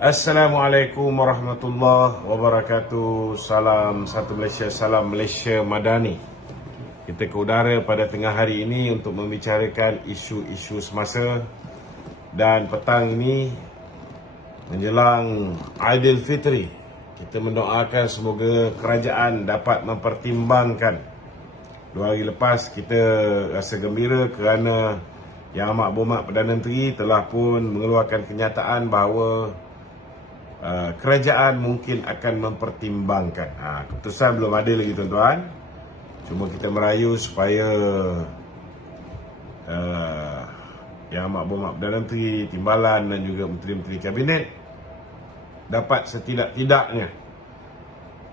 Assalamualaikum warahmatullahi wabarakatuh. Salam satu Malaysia, salam Malaysia Madani. Kita ke udara pada tengah hari ini untuk membicarakan isu-isu semasa. Dan petang ini menjelang Aidilfitri, kita mendoakan semoga kerajaan dapat mempertimbangkan. 2 hari lepas kita rasa gembira kerana Yang Amat Berhormat Perdana Menteri telah pun mengeluarkan kenyataan bahawa kerajaan mungkin akan mempertimbangkan. Keputusan belum ada lagi tuan-tuan. Cuma kita merayu supaya Yang Amat Berhormat Perdana Menteri, Timbalan dan juga Menteri-Menteri Kabinet dapat setidak-tidaknya,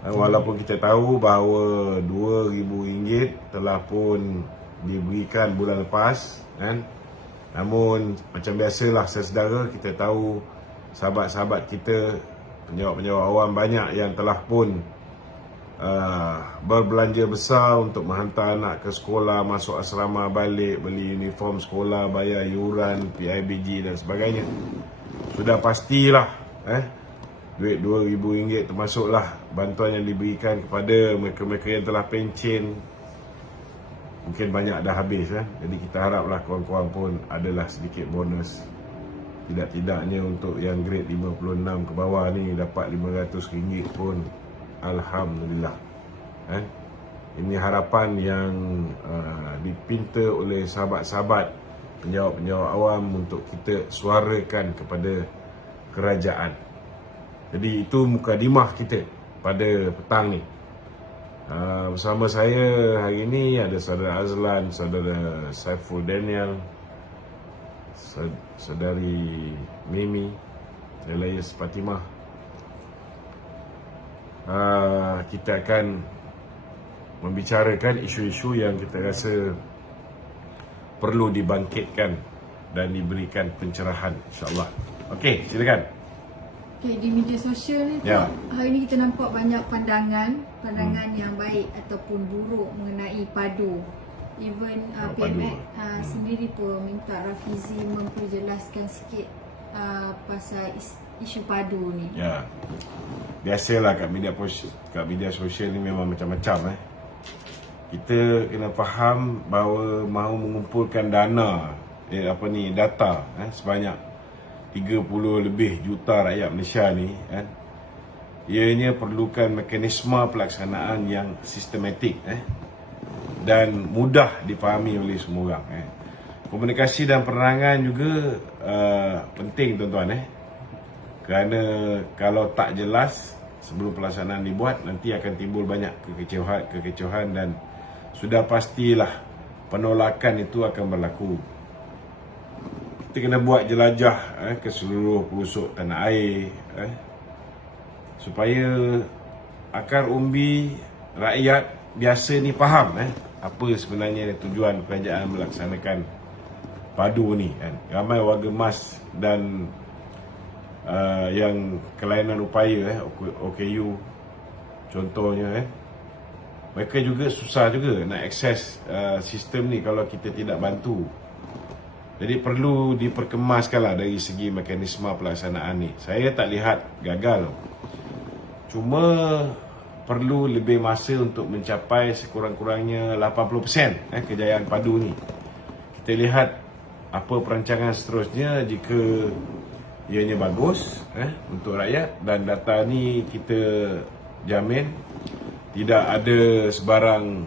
walaupun kita tahu bahawa RM2,000 telah pun diberikan bulan lepas, kan? Namun macam biasalah saudara, kita tahu sahabat-sahabat kita, penjawat-penjawat awam banyak yang telah pun berbelanja besar untuk menghantar anak ke sekolah, masuk asrama, balik, beli uniform sekolah, bayar yuran, PIBG dan sebagainya. Sudah pastilah duit RM2,000 termasuklah bantuan yang diberikan kepada mereka-mereka yang telah pencen. Mungkin banyak dah habis, kan? Jadi kita haraplah korang-korang pun adalah sedikit bonus. Tidak-tidaknya untuk yang grade 56 ke bawah ni dapat RM500 pun alhamdulillah. Ini harapan yang dipinta oleh sahabat-sahabat penjawat-penjawat awam untuk kita suarakan kepada kerajaan. Jadi itu mukadimah kita pada petang ni. Bersama saya hari ini ada saudara Azlan, saudara Saiful Daniel, saudari Mimi, Elias Fatimah. Kita akan membicarakan isu-isu yang kita rasa perlu dibangkitkan dan diberikan pencerahan, insyaAllah. Okey, silakan. Okay, di media sosial ni hari ni kita nampak banyak pandangan yang baik ataupun buruk mengenai padu. Even PMX sendiri pun minta Rafizi memperjelaskan sikit pasal isu padu ni. Ya. Biasalah kat media sosial ni memang macam-macam. Kita kena faham bahawa mahu mengumpulkan dana, data sebanyak 30 lebih juta rakyat Malaysia ni, ianya perlukan mekanisme pelaksanaan yang sistematik dan mudah dipahami oleh semua orang. Komunikasi dan penerangan juga penting tuan-tuan, kerana kalau tak jelas sebelum pelaksanaan dibuat, nanti akan timbul banyak kekecewaan dan sudah pastilah penolakan itu akan berlaku. Kita kena buat jelajah ke seluruh pelosok tanah air, supaya akar umbi rakyat biasa ni faham apa sebenarnya tujuan kerajaan melaksanakan padu ni. Ramai warga MAS dan yang kelainan upaya OKU contohnya, mereka juga susah juga nak akses sistem ni kalau kita tidak bantu. Jadi perlu diperkemaskanlah dari segi mekanisme pelaksanaan ni. Saya tak lihat gagal, cuma perlu lebih masa untuk mencapai sekurang-kurangnya 80% kejayaan padu ni. Kita lihat apa perancangan seterusnya jika ianya bagus untuk rakyat, dan data ni kita jamin tidak ada sebarang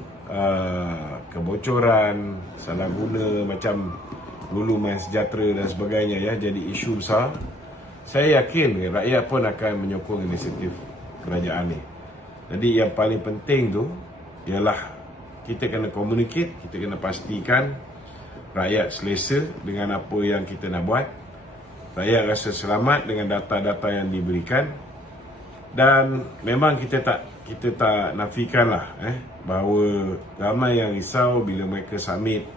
kebocoran, salah guna macam dulu Main Sejahtera dan sebagainya, jadi isu besar. Saya yakin rakyat pun akan menyokong inisiatif kerajaan ni. Jadi yang paling penting tu ialah kita kena communicate, kita kena pastikan rakyat selesa dengan apa yang kita nak buat, rakyat rasa selamat dengan data-data yang diberikan. Dan memang kita tak nafikanlah bahawa ramai yang risau bila mereka submit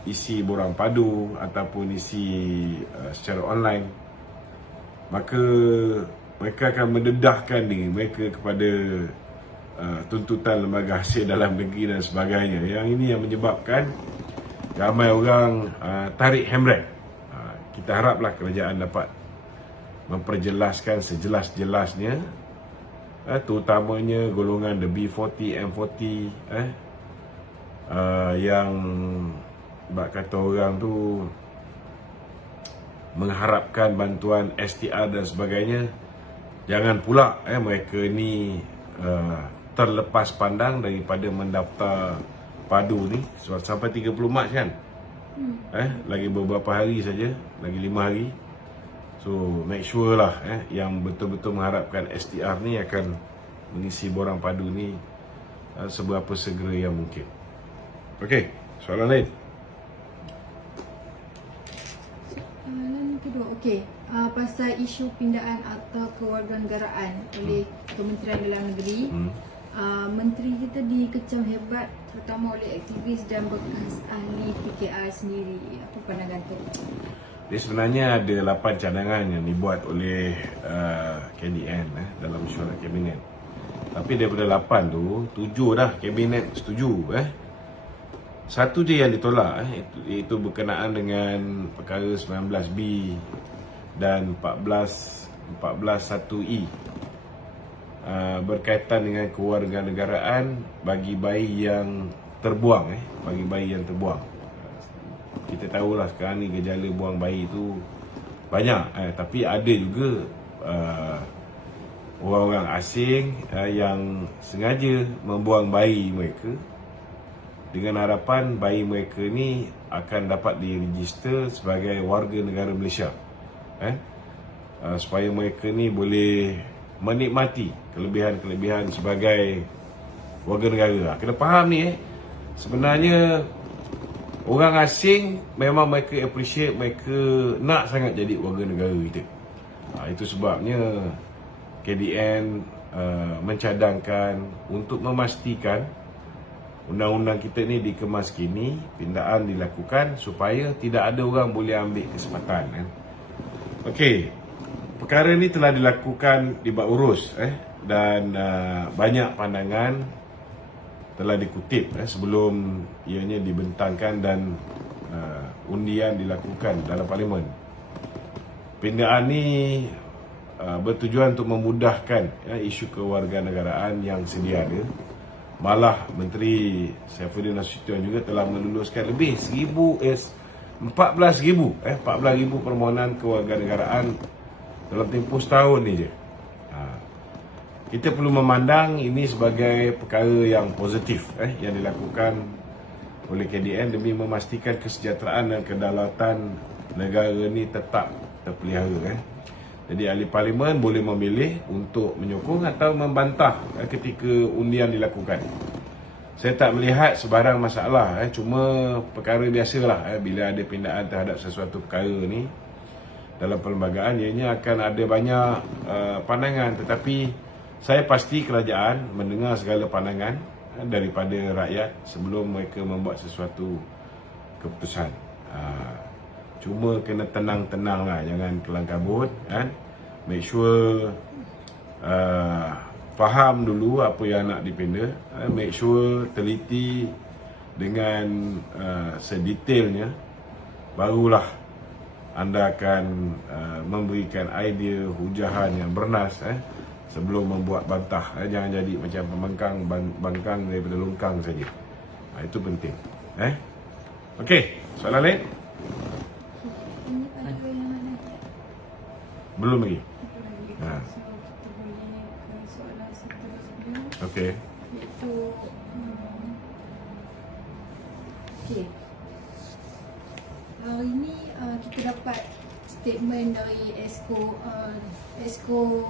isi borang padu ataupun isi secara online, maka mereka akan mendedahkan diri mereka kepada tuntutan lembaga hasil dalam negeri dan sebagainya. Yang ini yang menyebabkan ramai orang tarik handbrake. kita haraplah kerajaan dapat memperjelaskan sejelas-jelasnya, terutamanya golongan the B40, M40, yang bak kata orang tu mengharapkan bantuan STR dan sebagainya. Jangan pula mereka ni terlepas pandang daripada mendaftar padu ni sampai 30 Mac kan. Lagi beberapa hari saja, lagi 5 hari. So make sure lah yang betul-betul mengharapkan STR ni akan mengisi borang padu ni seberapa segera yang mungkin. Okey, soalan lain. Soalan kedua, okey. Pasal isu pindaan atau kewarganegaraan oleh Kementerian Dalam Negeri. Menteri kita dikecam hebat terutama oleh aktivis dan bekas ahli PKR sendiri. Apa pandangan tu? Dia sebenarnya ada 8 cadangan yang dibuat oleh KDN dalam mesyuarat kabinet. Tapi daripada 8 tu, 7 dah kabinet setuju. Satu je yang ditolak, iaitu berkenaan dengan perkara 19B dan 14.1E, berkaitan dengan kewarganegaraan bagi bayi yang terbuang. Bagi bayi yang terbuang. Kita tahulah sekarang ni gejala buang bayi tu banyak, tapi ada juga orang-orang asing yang sengaja membuang bayi mereka dengan harapan bayi mereka ni akan dapat diregister sebagai warga negara Malaysia, supaya mereka ni boleh menikmati kelebihan-kelebihan sebagai warga negara. Kena faham ni, sebenarnya orang asing memang mereka appreciate, mereka nak sangat jadi warga negara kita. Itu sebabnya KDN mencadangkan untuk memastikan undang-undang kita ni dikemas kini, pindaan dilakukan supaya tidak ada orang boleh ambil kesempatan. Okey, perkara ni telah dilakukan di bab urus dan banyak pandangan telah dikutip sebelum ianya dibentangkan dan undian dilakukan dalam parlimen. Pindaan ni bertujuan untuk memudahkan isu kewarganegaraan yang sedia ada. Malah Menteri Saifuddin Nasution juga telah meluluskan lebih 14,000 permohonan kewarganegaraan dalam tempoh setahun ni je. Kita perlu memandang ini sebagai perkara yang positif yang dilakukan oleh KDN demi memastikan kesejahteraan dan kedaulatan negara ni tetap terpelihara. Jadi ahli parlimen boleh memilih untuk menyokong atau membantah ketika undian dilakukan. Saya tak melihat sebarang masalah, cuma perkara biasalah bila ada pindaan terhadap sesuatu perkara ni dalam perlembagaan, ianya akan ada banyak pandangan, tetapi saya pasti kerajaan mendengar segala pandangan daripada rakyat sebelum mereka membuat sesuatu keputusan. Cuma kena tenang-tenang lah, jangan kelang kabut kan. Make sure faham dulu apa yang nak dipinda. Make sure teliti dengan sedetailnya, barulah anda akan memberikan idea hujahan yang bernas sebelum membuat bantah. Jangan jadi macam pembangkang daripada longkang saja. Itu penting. Okey, soalan lain? Belum lagi. So, kita boleh ke soalan seterusnya. Okey. Iaitu okey. Hari ini kita dapat statement dari Esko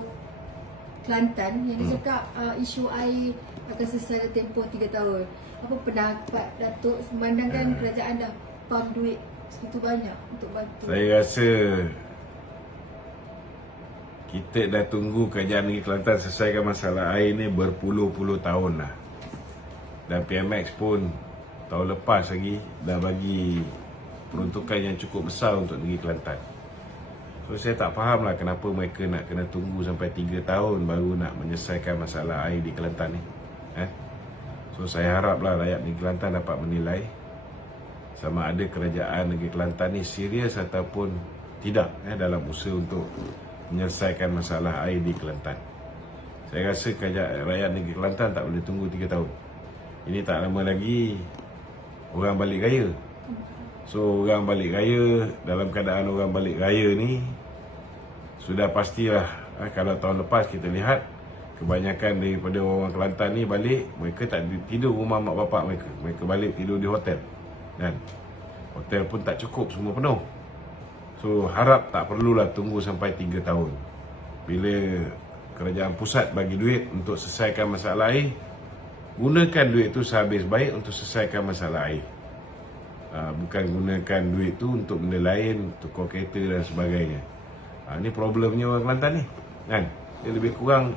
Kelantan yang dia cakap isu air akan selesai dalam tempoh 3 tahun. Apa pendapat Datuk memandangkan kerajaan dah pump duit segitu banyak untuk bantu? Saya rasa kita dah tunggu kerajaan negeri Kelantan selesaikan masalah air ni berpuluh-puluh tahun dah. Dan PMX pun tahun lepas lagi dah bagi peruntukan yang cukup besar untuk negeri Kelantan. So saya tak faham lah kenapa mereka nak kena tunggu sampai 3 tahun baru nak menyelesaikan masalah air di Kelantan ni. So saya haraplah rakyat negeri Kelantan dapat menilai sama ada kerajaan negeri Kelantan ni serius ataupun tidak dalam usaha untuk menyelesaikan masalah air di Kelantan. Saya rasa rakyat negeri Kelantan tak boleh tunggu 3 tahun. Ini tak lama lagi orang balik raya. So orang balik raya, dalam keadaan orang balik raya ni sudah pastilah kalau tahun lepas kita lihat kebanyakan daripada orang Kelantan ni balik, mereka tak tidur rumah mak bapak mereka. Mereka balik tidur di hotel. Dan hotel pun tak cukup, semua penuh. So harap tak perlulah tunggu sampai 3 tahun. Bila kerajaan pusat bagi duit untuk selesaikan masalah air, gunakan duit tu sehabis baik untuk selesaikan masalah air. Bukan gunakan duit tu untuk benda lain, tukar kereta dan sebagainya. Ini problemnya orang Kelantan ni, kan? Dia lebih kurang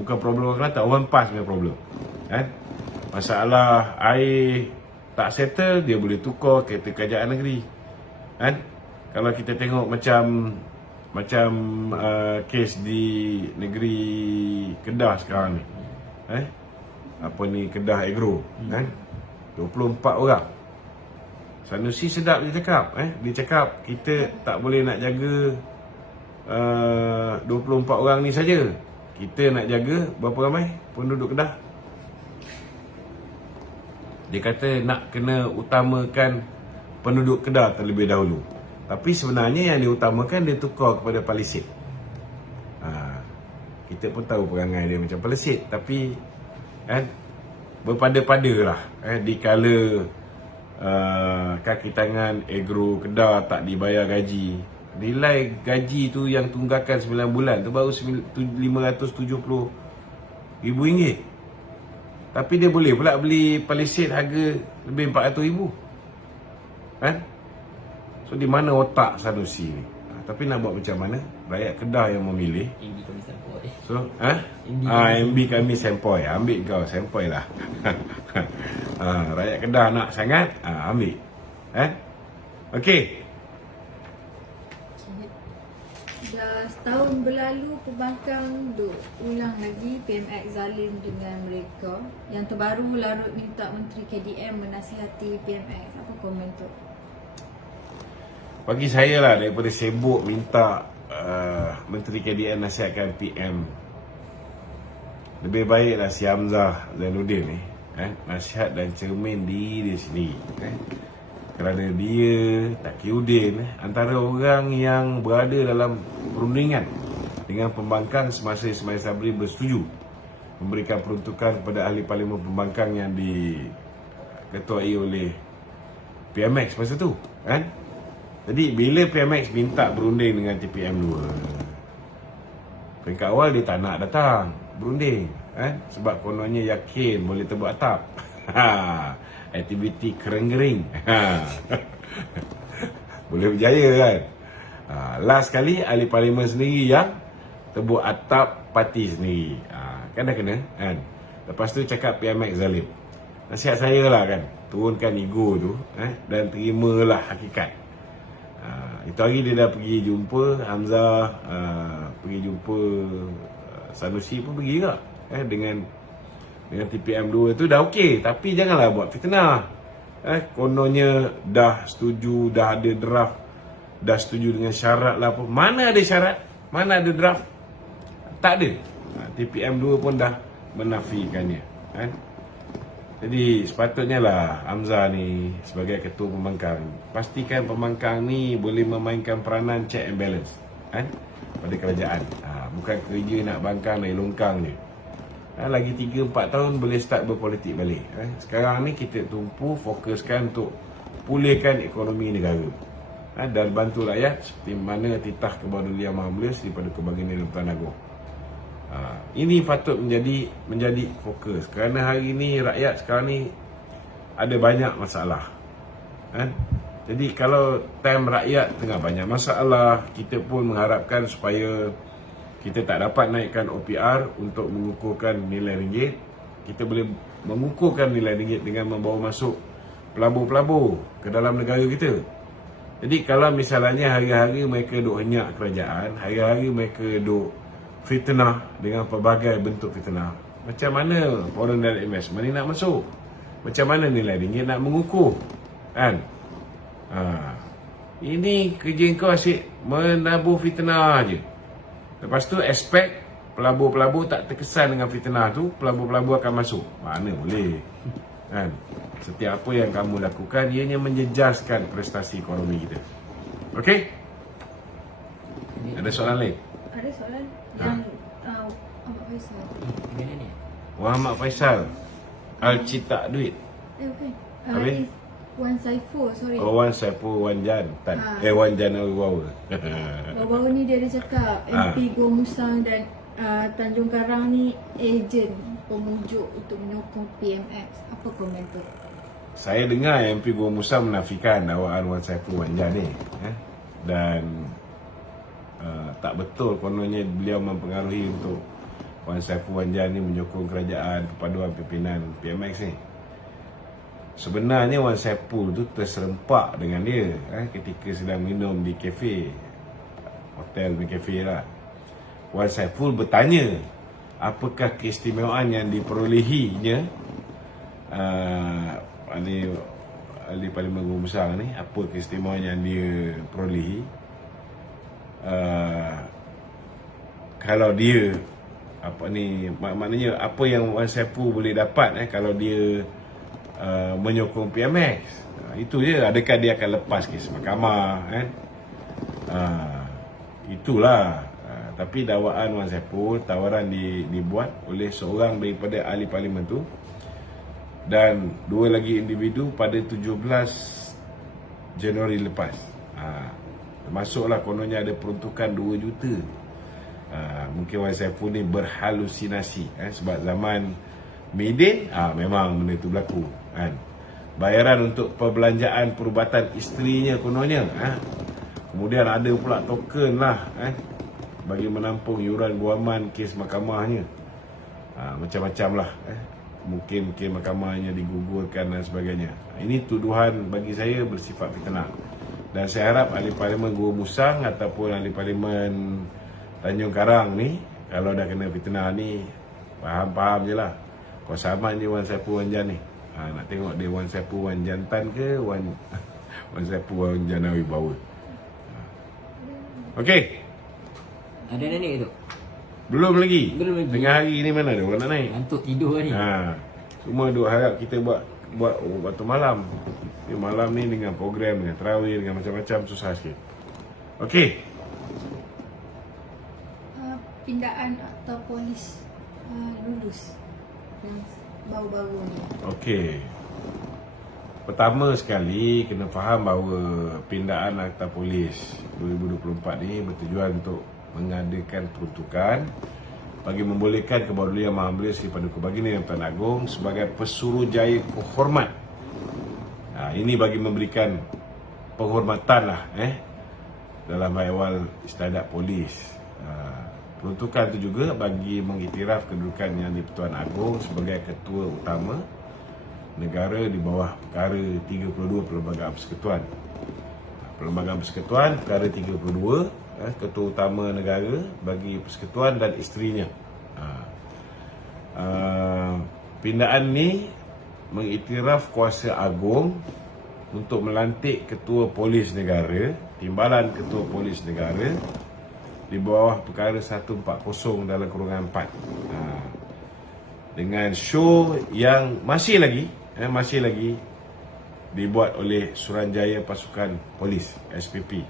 bukan problem orang Kelantan, orang PAS punya problem, kan? Masalah air tak settle, dia boleh tukar kereta kerajaan negeri, kan? Kalau kita tengok macam kes di negeri Kedah sekarang ni, apa ni, Kedah Agro, kan? 24 orang. Sanusi sedap dia cakap, dia cakap kita tak boleh nak jaga 24 orang ni saja. Kita nak jaga berapa ramai penduduk Kedah? Dia kata nak kena utamakan penduduk Kedah terlebih dahulu. Tapi sebenarnya yang diutamakan dia tukar kepada Palisit. Kita pun tahu perangai dia macam Palisit, tapi kan berpada-pada lah, dikala kaki tangan Agro Kedah tak dibayar gaji. Nilai gaji tu yang tunggakan 9 bulan tu baru RM570,000. Tapi dia boleh pula beli Palisade harga lebih RM400,000, kan? So di mana otak Sanusi ni? Tapi nak buat macam mana? Rakyat Kedah yang memilih. MB kami sempoi. So, MB kami sempoi. Ambil kau, sempoi lah. Rakyat Kedah nak sangat, ambil. Okey. Dah setahun berlalu, pembangkang duk ulang lagi PMX zalim dengan mereka. Yang terbaru, Larut minta Menteri KDM menasihati PMX. Apa komen tu? Bagi saya lah, daripada sibuk minta Menteri KDM nasihatkan PM, lebih baiklah si Hamzah Zainuddin ni nasihat dan cermin diri dia sendiri, kerana dia Taqiyuddin antara orang yang berada dalam perundingan dengan pembangkang semasa Ismail Sabri bersetuju memberikan peruntukan kepada ahli parlimen pembangkang yang diketuai oleh PMX masa tu, kan? Jadi bila PMX minta berunding dengan TPM2, peringkat awal dia tak nak datang berunding, sebab kononnya yakin boleh tebak atap. Aktiviti kering-kering. Boleh berjaya, kan? Last kali ahli parlimen sendiri yang tebuk atap parti sendiri. Kan dah kena, kan? Lepas tu cakap PMX zalim. Nasihat saya lah, kan, turunkan ego tu, dan terimalah hakikat. Itu hari dia dah pergi jumpa Hamzah, pergi jumpa Sanusi pun pergi juga, dengan TPM2 tu dah okey. Tapi janganlah buat fitnah. Kononnya dah setuju, dah ada draft, dah setuju dengan syarat lah apa. Mana ada syarat? Mana ada draft? Tak ada. TPM2 pun dah menafikannya, Jadi sepatutnya lah Hamzah ni sebagai ketua pembangkang pastikan pembangkang ni boleh memainkan peranan check and balance, pada kerajaan. Bukan kerja nak bangkang naik longkang je. Lagi 3-4 tahun boleh start berpolitik balik. Sekarang ni kita tumpu fokuskan untuk pulihkan ekonomi negara, dan bantu rakyat seperti mana titah Kebadulian Maha Mulia Seri Paduka Baginda Tuan Agong. Ini patut menjadi fokus, kerana hari ini rakyat sekarang ni ada banyak masalah, Jadi kalau time rakyat tengah banyak masalah, kita pun mengharapkan supaya kita tak dapat naikkan OPR untuk mengukurkan nilai ringgit. Kita boleh mengukurkan nilai ringgit dengan membawa masuk pelabur-pelabur ke dalam negara kita. Jadi kalau misalnya hari-hari mereka duk henyak kerajaan, hari-hari mereka duk fitnah dengan pelbagai bentuk fitnah, macam mana foreign direct investment ni nak masuk? Macam mana nilai ringgit nak mengukur, kan? Ini kerja kau asyik menabur fitnah je. Lepas tu expect pelabur-pelabur tak terkesan dengan fitnah tu, pelabur-pelabur akan masuk. Mana boleh. Kan? Setiap apa yang kamu lakukan ianya menjejaskan prestasi ekonomi kita. Okey? Ada soalan lain? Ada soalan yang Ahmad Faisal. Muhammad Faisal Al-Cita duit. Bukan. Habis? Wan Saiful, sorry. Oh, Wan Saiful Wan Jantan. Ha. Wan Januari Wawa. Baru-baru ni dia ada cakap MP Gua Musang dan Tanjung Karang ni ejen pemujuk untuk menyokong PMX. Apa komentar? Saya dengar MP Gua Musa menafikan dakwaan Wan Saiful Wan Jan ni. Dan tak betul kononnya beliau mempengaruhi untuk Wan Saiful Wan Jan ni menyokong kerajaan perpaduan pimpinan PMX ni. Sebenarnya Wan Saiful tu terserempak dengan dia ketika sedang minum di kafe, hotel di kafe lah. Wan Saiful bertanya apakah keistimewaan yang diperolehinya ahli Parlimen Gua Musang ni, apa keistimewaan yang dia perolehi. Kalau dia maknanya apa yang Wan Saiful boleh dapat kalau dia menyokong PMX. Itu je. Adakah dia akan lepas kes mahkamah itulah. Tapi dakwaan Wan Saiful, tawaran dibuat oleh seorang daripada ahli parlimen tu dan dua lagi individu pada 17 Januari lepas. Termasuklah kononnya ada peruntukan 2 juta. Mungkin Wan Saiful ni berhalusinasi sebab zaman Mayday memang benda tu berlaku kan. Bayaran untuk perbelanjaan perubatan isterinya kononnya kemudian ada pula token lah bagi menampung yuran guaman kes mahkamahnya. Macam-macam lah mungkin kes mahkamahnya digugurkan dan sebagainya. Ini tuduhan bagi saya bersifat fitnah. Dan saya harap ahli parlimen Gua Musang ataupun ahli parlimen Tanjung Karang ni kalau dah kena fitnah ni faham-faham je lah. Kau sama je Wan Saiful Wan Jan ni. Nak tengok dia Wan Saiful Wan Jantan ke Wan Saiful Wan Januari Bawa. Okey. Ada naik tu? Belum lagi. Belum lagi. Tengah hari ni mana ada orang nak naik. Ngantuk tidur ni. Semua duk harap kita buat waktu malam. Malam ni dengan program, dengan tarawih, dengan macam-macam susah sikit. Okey. Pindaan atau polis lulus yang baru-baru ni. Okey. Pertama sekali kena faham bahawa pindaan Akta Polis 2024 ni bertujuan untuk mengadakan peruntukan bagi membolehkan Kebawah Yang Maha Mulia Sri Paduka Baginda Yang Tuan Agong sebagai pesuruhjaya penghormat. Ini bagi memberikan penghormatan lah dalam awal istiadat polis. Peruntukan itu juga bagi mengiktiraf kedudukan Yang di-Pertuan Agong sebagai Ketua Utama negara di bawah perkara 32 Perlembagaan Persekutuan. Perlembagaan Persekutuan perkara 32, Ketua Utama negara bagi Persekutuan dan isterinya. Pindaan ni mengiktiraf kuasa agung untuk melantik Ketua Polis Negara, Timbalan Ketua Polis Negara di bawah perkara 140 dalam kurungan 4. Dengan show yang masih lagi dibuat oleh Suruhanjaya Pasukan Polis SPP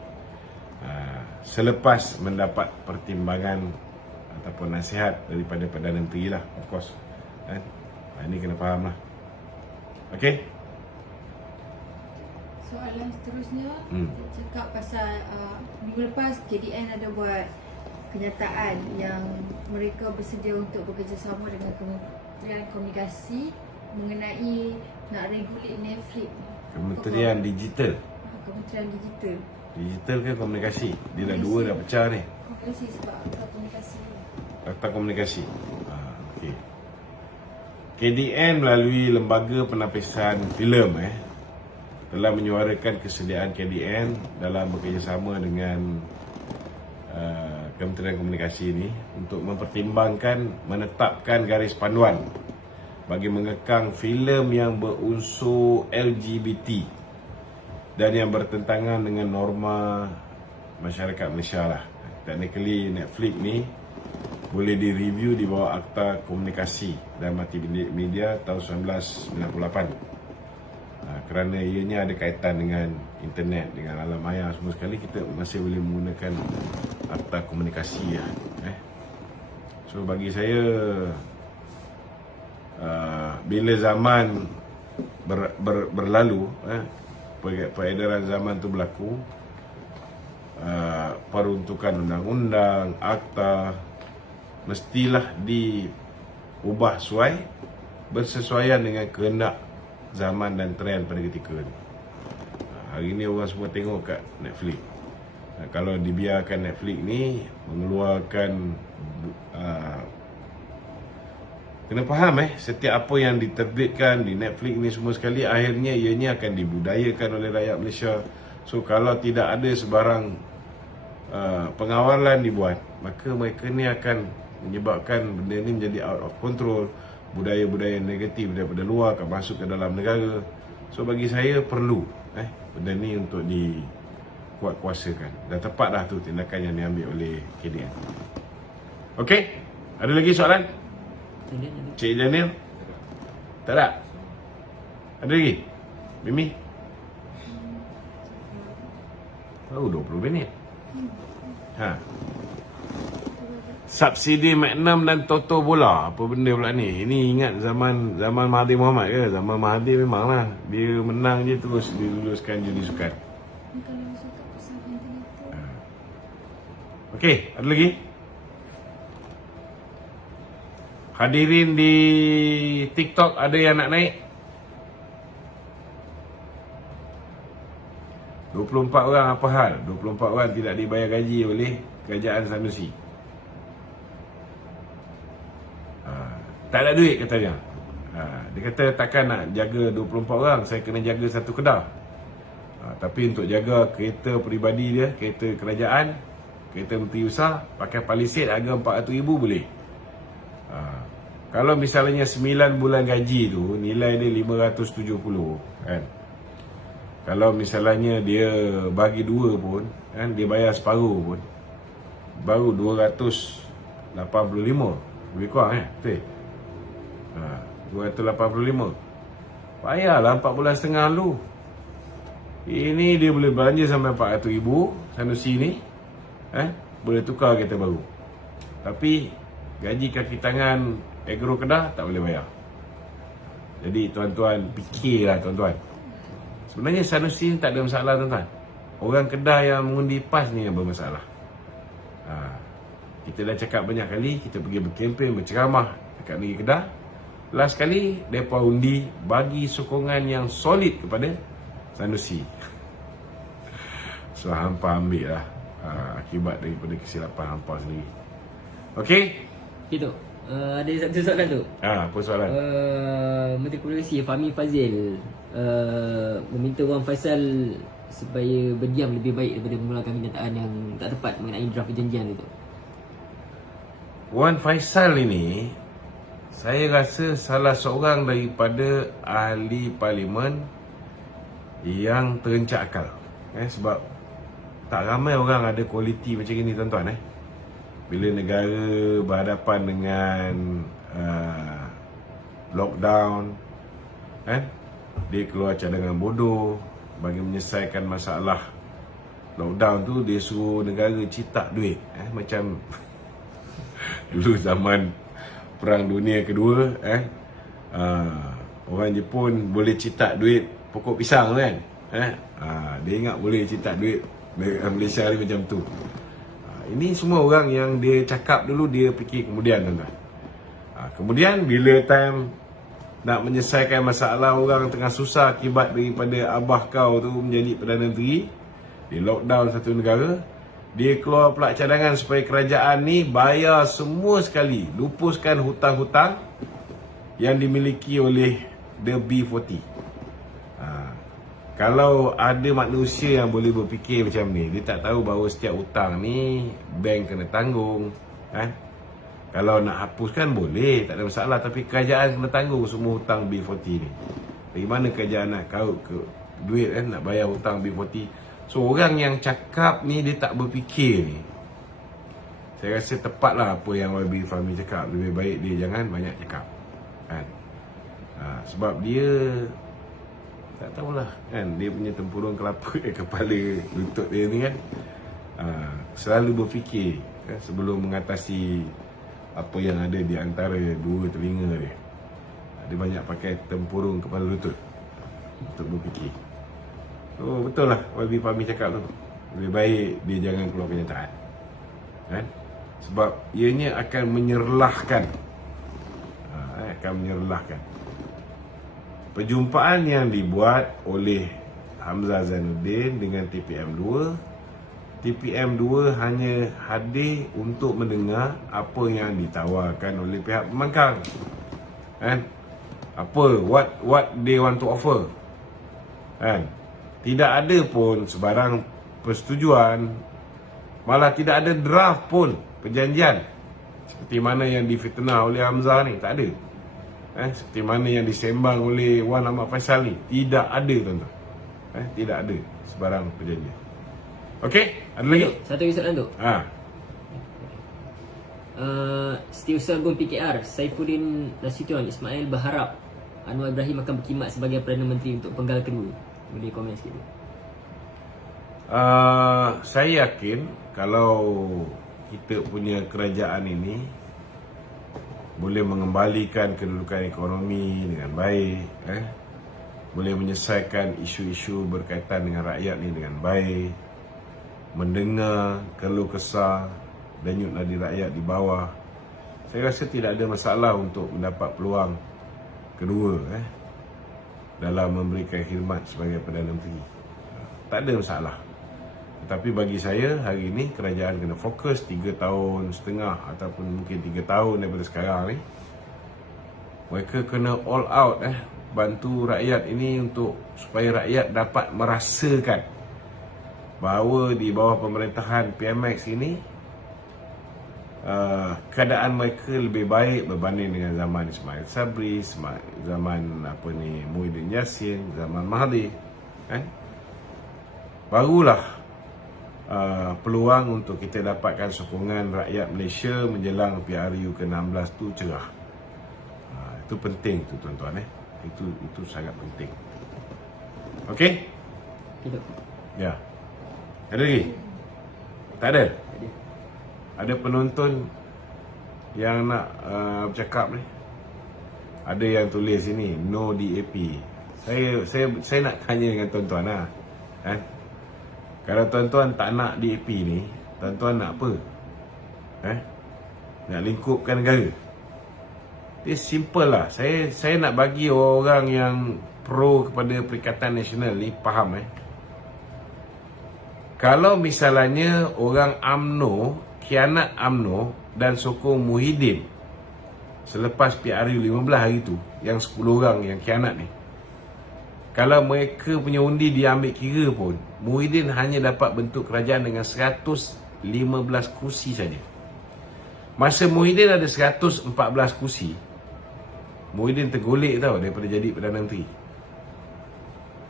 selepas mendapat pertimbangan ataupun nasihat daripada Perdana Menteri lah, of course. Ini kena faham lah. Okey. Soalan seterusnya cakap pasal minggu lepas KDN ada buat kenyataan yang mereka bersedia untuk bekerjasama dengan Kementerian Komunikasi mengenai nak regulate Netflix. Kementerian Digital. Kementerian Digital. Digital ke komunikasi? Dia dah dua dah pecah ni. Komunikasi sebab komunikasi. Akta Komunikasi. Okey. KDN melalui Lembaga Penapisan Filem telah menyuarakan kesediaan KDN dalam bekerjasama dengan Kementerian Komunikasi ini untuk mempertimbangkan menetapkan garis panduan bagi mengekang filem yang berunsur LGBT dan yang bertentangan dengan norma masyarakat Malaysia lah. Technically Netflix ni boleh direview di bawah Akta Komunikasi dan Multimedia tahun 1998. Kerana ianya ada kaitan dengan internet, dengan alam maya semua sekali, kita masih boleh menggunakan Akta Komunikasi lah. So bagi saya, bila zaman berlalu, peredaran zaman tu berlaku, peruntukan undang-undang, akta mestilah diubah bersesuaian dengan kehendak zaman dan trend pada ketika ni. Hari ni orang semua tengok kat Netflix. Kalau dibiarkan Netflix ni mengeluarkan kena faham setiap apa yang diterbitkan di Netflix ni semua sekali, akhirnya ianya akan dibudayakan oleh rakyat Malaysia. So kalau tidak ada sebarang pengawalan dibuat, maka mereka ni akan menyebabkan benda ni menjadi out of control. Budaya-budaya negatif daripada luar akan masuk ke dalam negara. So bagi saya perlu benda ni untuk dikuatkuasakan. Dan tepat dah tu tindakan yang diambil oleh KDN. Okey, ada lagi soalan? Cik Daniel? Tak ada? Ada lagi? Mimi? Baru 20 minit. Subsidi Magnum dan Toto bola. Apa benda pula ni? Ini ingat zaman Mahathir Mohamad ke? Zaman Mahathir memanglah dia menang je terus diluluskan judi sukan. Okey, ada lagi? Hadirin di TikTok ada yang nak naik? 24 orang apa hal? 24 orang tidak dibayar gaji oleh kerajaan Sanusi. Tak ada duit katanya. Dia kata takkan nak jaga 24 orang, saya kena jaga satu kedah. Tapi untuk jaga kereta peribadi dia, kereta kerajaan, kereta menteri usaha, pakai palisade harga 400,000 boleh. Kalau misalnya 9 bulan gaji tu nilai dia 570 kan. Kalau misalnya dia bagi 2 pun kan, dia bayar separuh pun baru 285. Lebih kurang betul. 285. Payahlah 4 bulan setengah lu. Ini dia boleh belanja sampai 400,000 Sanusi ni. Boleh tukar kereta baru. Tapi gaji kaki tangan agro Kedah tak boleh bayar. Jadi tuan-tuan fikirlah tuan-tuan. Sebenarnya Sanusi ni tak ada masalah tuan-tuan. Orang Kedah yang mengundi PAS ni yang bermasalah. Kita dah cakap banyak kali, kita pergi berkempen, berceramah dekat negeri Kedah. Last kali mereka undi bagi sokongan yang solid kepada Sanusi. So hampa ambil lah akibat daripada kesilapan hampa sendiri. Okey? Itu. Ada satu soalan tu. Apa soalan? Menteri Komunikasi Fahmi Fazil meminta Wan Faisal supaya berdiam lebih baik daripada memulakan kenyataan yang tak tepat mengenai draft perjanjian itu. Wan Faisal ini, saya rasa salah seorang daripada ahli parlimen yang terencak akal. Sebab tak ramai orang ada kualiti macam ini tuan-tuan. Bila negara berhadapan dengan lockdown, dia keluar cadangan bodoh bagi menyelesaikan masalah lockdown tu. Dia suruh negara citak duit, macam dulu zaman Perang Dunia Kedua, orang Jepun boleh citak duit pokok pisang kan. Dia ingat boleh citak duit Malaysia ni macam tu. Ini semua orang yang dia cakap dulu, dia fikir kemudian tuan-tuan. Kemudian bila time nak menyelesaikan masalah orang tengah susah akibat daripada abah kau tu menjadi Perdana Menteri, dia lockdown satu negara, dia keluar pula cadangan supaya kerajaan ni bayar semua sekali, lupuskan hutang-hutang yang dimiliki oleh the B40. Kalau ada manusia yang boleh berfikir macam ni, dia tak tahu bahawa setiap hutang ni bank kena tanggung, kan? Kalau nak hapuskan boleh, tak ada masalah, tapi kerajaan kena tanggung semua hutang B40 ni. Bagaimana kerajaan nak duit kan, nak bayar hutang B40. So orang yang cakap ni dia tak berfikir ni. Saya rasa tepatlah apa yang YB Fahmi cakap. Lebih baik dia jangan banyak cakap kan. Sebab dia tak tahulah kan, dia punya tempurung kelapa kepala lutut dia ni kan, selalu berfikir kan, sebelum mengatasi apa yang ada di antara dua telinga dia. Dia banyak pakai tempurung kepala lutut untuk berfikir. So betul lah YB Fahmi cakap tu, lebih baik dia jangan keluar kenyataan kan? Sebab ianya akan menyerlahkan perjumpaan yang dibuat oleh Hamzah Zainuddin dengan TPM2. TPM2 hanya hadir untuk mendengar apa yang ditawarkan oleh pihak pembangkang kan? Apa what they want to offer kan? Tidak ada pun sebarang persetujuan, malah tidak ada draft pun perjanjian seperti mana yang difitnah oleh Hamzah ni, tak ada. Seperti mana yang disembang oleh Wan Ahmad Faisal ni, tidak ada tuan-tuan. Tidak ada sebarang perjanjian. Okey, ada lagi? Satu lagi soalan tu. Setiausaha Agung PKR Saifuddin Nasution Ismail berharap Anwar Ibrahim akan berkhidmat sebagai Perdana Menteri untuk penggal kedua. Boleh komen sikit tu? Saya yakin kalau kita punya kerajaan ini boleh mengembalikan kedudukan ekonomi dengan baik, boleh menyelesaikan isu-isu berkaitan dengan rakyat ni dengan baik, mendengar keluh kesah denyut nadi rakyat di bawah, saya rasa tidak ada masalah untuk mendapat peluang kedua dalam memberikan khidmat sebagai Perdana Menteri. Tak ada masalah. Tetapi bagi saya hari ini kerajaan kena fokus 3 tahun setengah ataupun mungkin 3 tahun daripada sekarang ni. Mereka kena all out bantu rakyat ini untuk supaya rakyat dapat merasakan bahawa di bawah pemerintahan PMX ini keadaan mereka lebih baik berbanding dengan zaman Ismail Sabri, zaman Muhyiddin Yassin, zaman Mahathir kan. Barulah peluang untuk kita dapatkan sokongan rakyat Malaysia menjelang PRU ke-16 tu cerah. Itu penting tu tuan-tuan Itu sangat penting. Okey? Ya. Ada lagi? Tak ada? Ada penonton yang nak bercakap ni. Ada yang tulis sini no DAP. Saya nak tanya dengan tuan-tuan Kalau tuan-tuan tak nak DAP ni, tuan-tuan nak apa? Nak lingkupkan negara. Dia simple lah. Saya nak bagi orang yang pro kepada Perikatan Nasional ni faham kalau misalnya orang UMNO khianat UMNO dan sokong Muhyiddin selepas PRU 15 hari tu, yang 10 orang yang khianat ni, kalau mereka punya undi diambil kira pun, Muhyiddin hanya dapat bentuk kerajaan dengan 115 kursi saja. Masa Muhyiddin ada 114 kursi, Muhyiddin tergolek daripada jadi Perdana Menteri.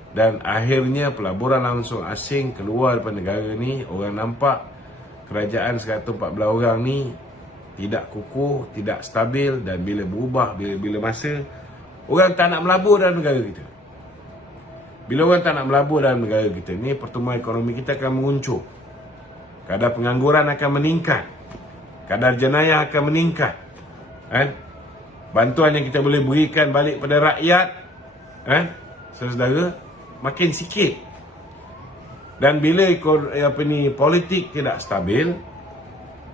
Dan akhirnya pelaburan langsung asing keluar daripada negara ni. Orang nampak kerajaan 114 orang ni tidak kukuh, tidak stabil, dan bila berubah, bila masa, orang tak nak melabur dalam negara kita. Bila orang tak nak melabur dalam negara kita ni, pertumbuhan ekonomi kita akan menguncur, kadar pengangguran akan meningkat, kadar jenayah akan meningkat bantuan yang kita boleh berikan balik pada rakyat saudara makin sikit. Dan bila politik tidak stabil,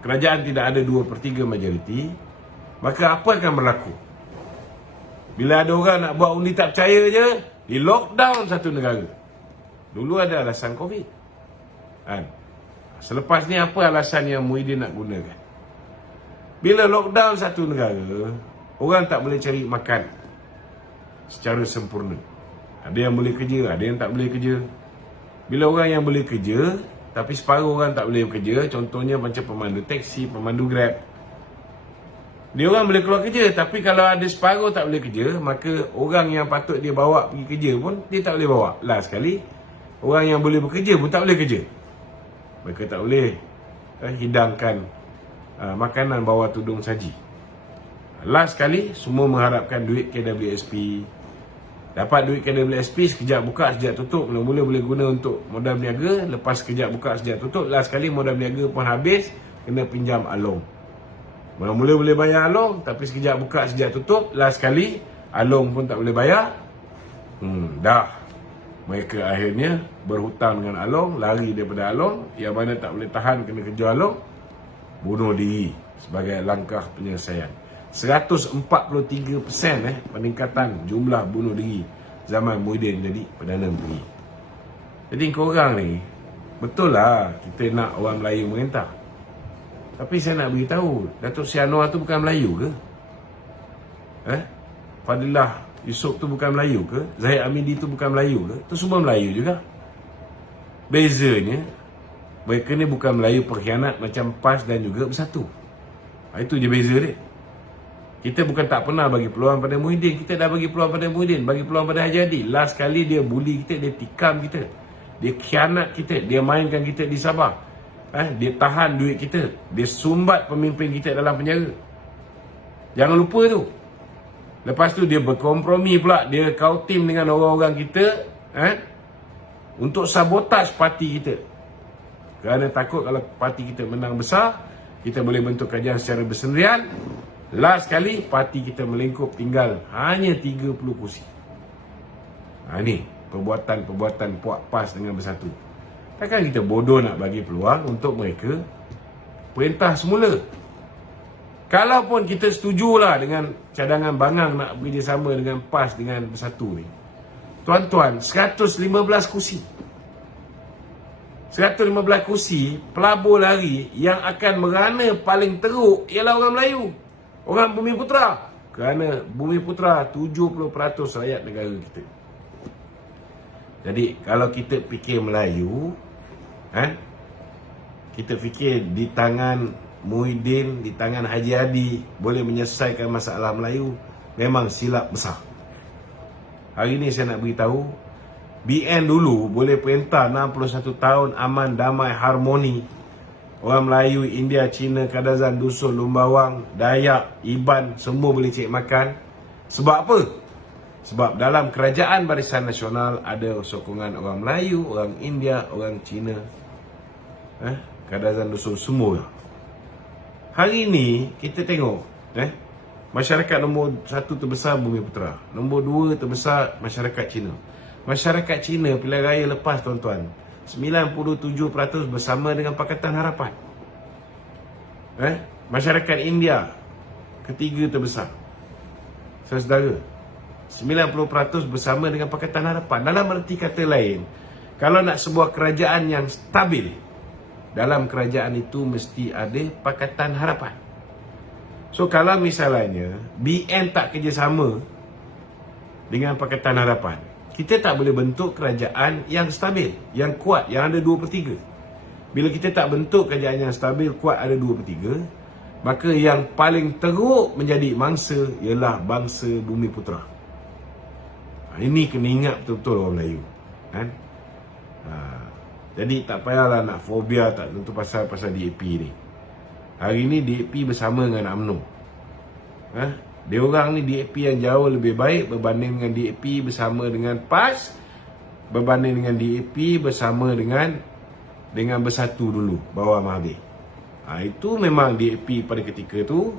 kerajaan tidak ada 2/3 majoriti, maka apa akan berlaku? Bila ada orang nak buat undi tak percaya je, di lockdown satu negara. Dulu ada alasan COVID selepas ni apa alasan yang Muhyiddin nak gunakan? Bila lockdown satu negara, orang tak boleh cari makan secara sempurna. Ada yang boleh kerja, ada yang tak boleh kerja. Bila orang yang boleh kerja, tapi separuh orang tak boleh bekerja, contohnya macam pemandu taksi, pemandu Grab, Dia orang boleh keluar kerja, tapi kalau ada separuh tak boleh kerja, maka orang yang patut dia bawa pergi kerja pun dia tak boleh bawa. Last sekali, orang yang boleh bekerja pun tak boleh kerja. Mereka tak boleh hidangkan makanan bawah tudung saji. Last sekali, semua mengharapkan duit KWSP. Dapat duit KWSP, sekejap buka, sekejap tutup. Mula-mula boleh guna untuk modal berniaga, lepas sekejap buka, sekejap tutup. Last sekali modal berniaga pun habis, kena pinjam along. Mula-mula boleh bayar along, tapi sekejap buka, sekejap tutup. Last sekali, along pun tak boleh bayar. Dah. Mereka akhirnya berhutang dengan along, lari daripada along. Yang mana tak boleh tahan kena kejar along, bunuh diri sebagai langkah penyelesaian. 143% peningkatan jumlah bunuh diri zaman Muhyiddin jadi Perdana Menteri. Jadi korang ni, betul lah kita nak orang Melayu merintah. Tapi saya nak beritahu, Datuk Seri Anwar tu bukan Melayu ke? Fadilah Yusof tu bukan Melayu ke? Zahid Hamidi tu bukan Melayu ke? Tu semua Melayu juga. Bezanya, mereka ni bukan Melayu pengkhianat macam PAS dan juga Bersatu. Itu je beza dia. Kita bukan tak pernah bagi peluang pada Muhyiddin. Kita dah bagi peluang pada Muhyiddin, bagi peluang pada Haji Hadi. Last kali dia bully kita, dia tikam kita, dia khianat kita, dia mainkan kita di Sabah. Dia tahan duit kita, dia sumbat pemimpin kita dalam penjara. Jangan lupa tu. Lepas tu dia berkompromi pula, dia kautim dengan orang-orang kita untuk sabotaj parti kita. Kerana takut kalau parti kita menang besar, kita boleh bentuk kajian secara bersendirian. Last kali parti kita melingkup tinggal hanya 30 kursi. Ni perbuatan-perbuatan puak PAS dengan Bersatu. Takkan kita bodoh nak bagi peluang untuk mereka perintah semula. Kalaupun kita setujulah dengan cadangan Bangang nak bekerjasama dengan PAS dengan Bersatu ni, tuan-tuan, 115 kursi. 115 kursi, pelabur lari yang akan merana paling teruk ialah orang Melayu, orang Bumiputera. Kerana Bumiputera 70% rakyat negara kita. Jadi kalau kita fikir Melayu, kita fikir di tangan Muhyiddin, di tangan Haji Hadi boleh menyelesaikan masalah Melayu, memang silap besar. Hari ini saya nak beritahu, BN dulu boleh perintah 61 tahun aman, damai, harmoni. Orang Melayu, India, Cina, Kadazan, Dusun, Lumbawang, Dayak, Iban, semua boleh cek makan. Sebab apa? Sebab dalam kerajaan Barisan Nasional ada sokongan orang Melayu, orang India, orang Cina, Kadazan, Dusun, semua. Hari ini kita tengok masyarakat nombor 1 terbesar Bumiputera, nombor 2 terbesar masyarakat Cina. Masyarakat Cina pilihan raya lepas, tuan-tuan, 97% bersama dengan Pakatan Harapan. Masyarakat India ketiga terbesar, saudara, 90% bersama dengan Pakatan Harapan. Dalam erti kata lain, kalau nak sebuah kerajaan yang stabil, dalam kerajaan itu mesti ada Pakatan Harapan. So kalau misalnya BN tak kerjasama dengan Pakatan Harapan, kita tak boleh bentuk kerajaan yang stabil, yang kuat, yang ada 2/3. Bila kita tak bentuk kerajaan yang stabil, kuat, ada 2/3, maka yang paling teruk menjadi mangsa ialah bangsa Bumiputera. Ini kena ingat betul-betul orang Melayu. Jadi tak payahlah nak fobia tak tentu pasal DAP ni. Hari ni DAP bersama dengan UMNO. Dia orang ni DAP yang jauh lebih baik berbanding dengan DAP bersama dengan PAS, berbanding dengan DAP bersama dengan Bersatu dulu, bawah Mahathir. Itu memang DAP pada ketika tu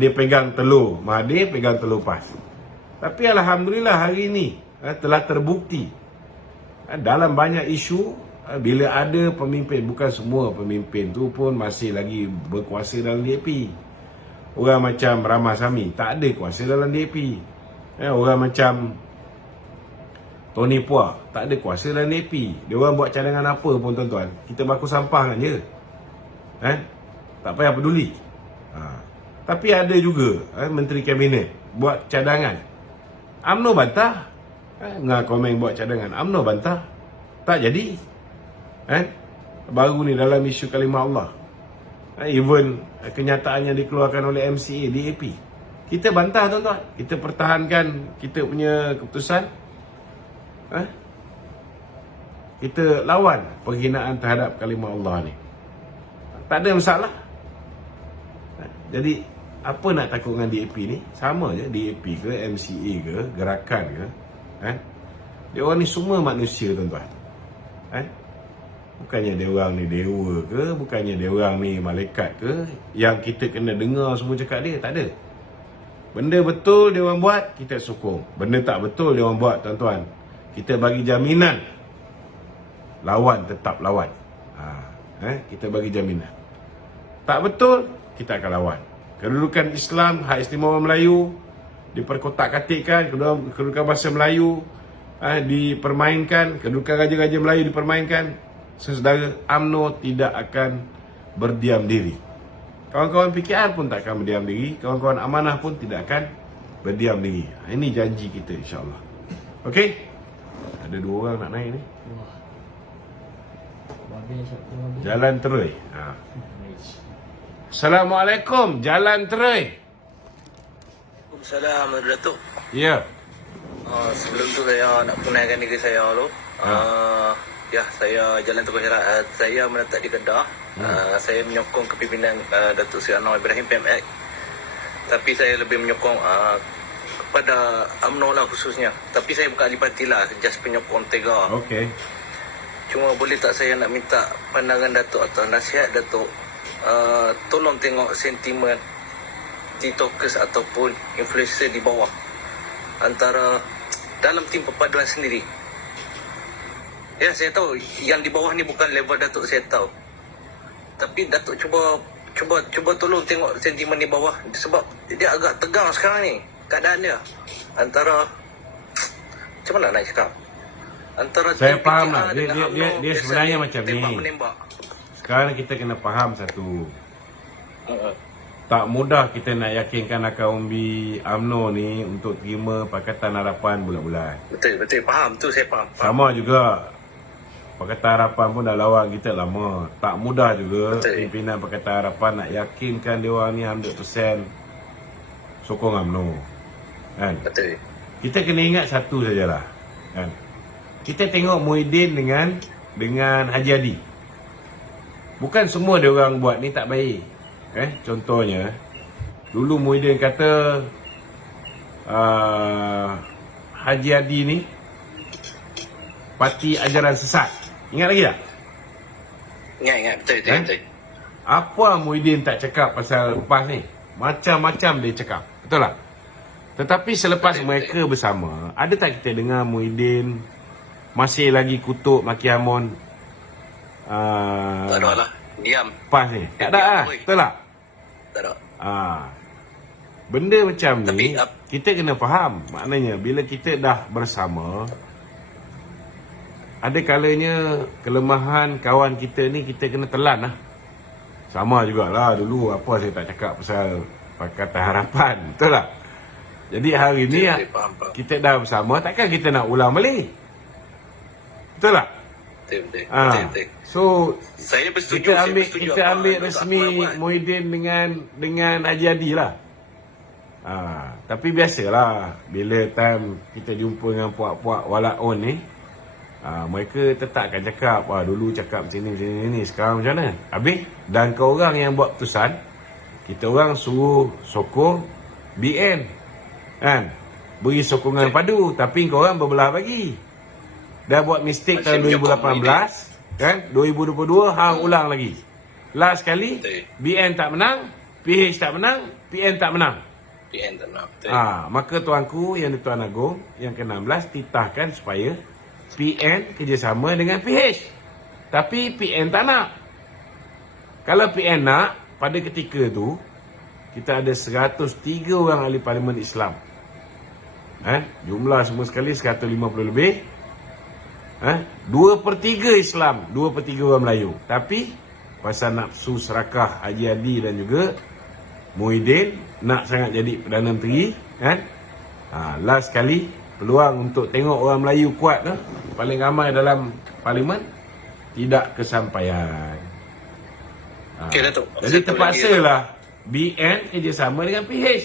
dia pegang telur Mahathir, pegang telur PAS. Tapi alhamdulillah hari ini telah terbukti dalam banyak isu, bila ada pemimpin, bukan semua pemimpin tu pun masih lagi berkuasa dalam DAP. Orang macam Ramasamy tak ada kuasa dalam DAP. Orang macam Tony Puah tak ada kuasa dalam DAP. Dia orang buat cadangan apa pun, tuan-tuan, kita baku sampah kan je. Tak payah peduli. Tapi ada juga Menteri Kabinet buat cadangan, UMNO bantah. Ngah komen buat cadangan, UMNO bantah, tak jadi. Baru ni dalam isu kalimah Allah, Even kenyataan yang dikeluarkan oleh MCA, DAP. Kita bantah tuan-tuan. Kita pertahankan kita punya keputusan. Kita lawan penghinaan terhadap kalimah Allah ni. Tak ada masalah. Jadi apa nak takut dengan DAP ni? Sama je DAP ke, MCA ke, gerakan ke. Dia orang ni semua manusia tuan-tuan. Bukannya dia orang ni dewa ke, bukannya dia orang ni malaikat ke, yang kita kena dengar semua cakap dia. Tak ada. Benda betul dia orang buat, kita sokong. Benda tak betul dia orang buat tuan-tuan, kita bagi jaminan lawan tetap lawan. Kita bagi jaminan. Tak betul, kita akan lawan. Kedudukan Islam, hak istimewa Melayu diperkotak-katikkan, kedudukan bahasa Melayu dipermainkan, kedudukan raja-raja Melayu dipermainkan. Saudara, UMNO tidak akan berdiam diri. Kawan-kawan PKR pun tak akan berdiam diri. Kawan-kawan amanah pun tidak akan berdiam diri. Ini janji kita, insyaAllah. Okey? Ada 2 orang nak naik ni. Jalan Terui. Assalamualaikum, Jalan Terui. Waalaikumsalam, Datuk. Ya. Sebelum tu saya nak kenalkan diri saya dulu. Ya, saya Jalan Terui Herat. Saya menetap di Kedah. Saya menyokong kepimpinan Datuk Seri Anwar Ibrahim PMX. Tapi saya lebih menyokong kepada UMNO lah khususnya. Tapi saya bukan ahli parti lah, just penyokong Tega. Okey. Cuma boleh tak saya nak minta pandangan Datuk atau nasihat Datuk, tolong tengok sentimen TikTokers ataupun influencer di bawah antara dalam tim perpaduan sendiri. Ya, saya tahu yang di bawah ni bukan level Datuk, saya tahu. Tapi Datuk cuba tolong tengok sentimen di bawah, sebab dia agak tegang sekarang ni keadaan dia. Antara macam mana nak cakap? Antara Saya faham PKR lah. Dia sebenarnya macam ni. Tembak-menembak. Sekarang kita kena faham satu. Tak mudah kita nak yakinkan akal umbi UMNO ni untuk terima Pakatan Harapan bulan-bulan. Betul, faham tu, saya faham. Sama juga Pakatan Harapan pun dah lawan kita lama. Tak mudah juga pimpinan Pakatan Harapan nak yakinkan dia orang ni 100% sokong UMNO. Kan? Betul. Kita kena ingat satu sajalah. Kan? Kita tengok Muhyiddin dengan Haji Hadi. Bukan semua dia orang buat ni tak baik. Contohnya, dulu Muhyiddin kata Haji Hadi ni parti ajaran sesat. Ingat lagi tak? Ingat, betul. Apa Muhyiddin tak cakap pasal PAS ni? Macam-macam dia cakap. Betul tak? Tetapi selepas mereka bersama, ada tak kita dengar Muhyiddin masih lagi kutuk Maki Hamon? Tak ada lah. Diam. PAS ni. Tak ada lah. Betul tak? Tak ada. Benda macam ni, Tapi, kita kena faham. Maknanya, bila kita dah bersama, ada kalanya kelemahan kawan kita ni, kita kena telan lah. Sama jugalah dulu apa saya tak cakap pasal Pakatan Harapan. Betul tak? Jadi hari ni faham. kita dah bersama, takkan kita nak ulang balik? Betul tak? Betul. So Saya bersetuju. kita ambil resmi Muhyiddin dengan Haji Hadi lah. Tapi biasalah bila time kita jumpa dengan puak-puak walaun ni, mereka tetap akan cakap, dulu cakap macam ni, sekarang macam mana? Habis dan kau orang yang buat keputusan, kita orang suruh sokong BN, kan? Beri sokongan padu, tapi kau orang berbelah bagi. Dah buat mistake tahun 2018, kan? 2022 hang ulang lagi. Last kali BN tak menang, PH tak menang, PN tak menang. Maka tuanku yang di-Tuan Agong yang ke-16 titahkan supaya PN kerjasama dengan PH. Tapi PN tak nak. Kalau PN nak, pada ketika tu kita ada 103 orang ahli parlimen Islam. Jumlah semua sekali 150 lebih. 2/3 Islam, 2/3 orang Melayu. Tapi pasal nafsu serakah Haji Hadi dan juga Muhyiddin nak sangat jadi Perdana Menteri, kan? Last kali peluang untuk tengok orang Melayu kuat tu, paling ramai dalam parlimen, tidak kesampaian. Okey, Datuk. Jadi Satu terpaksa lagi, lah BN kerjasama dengan PH.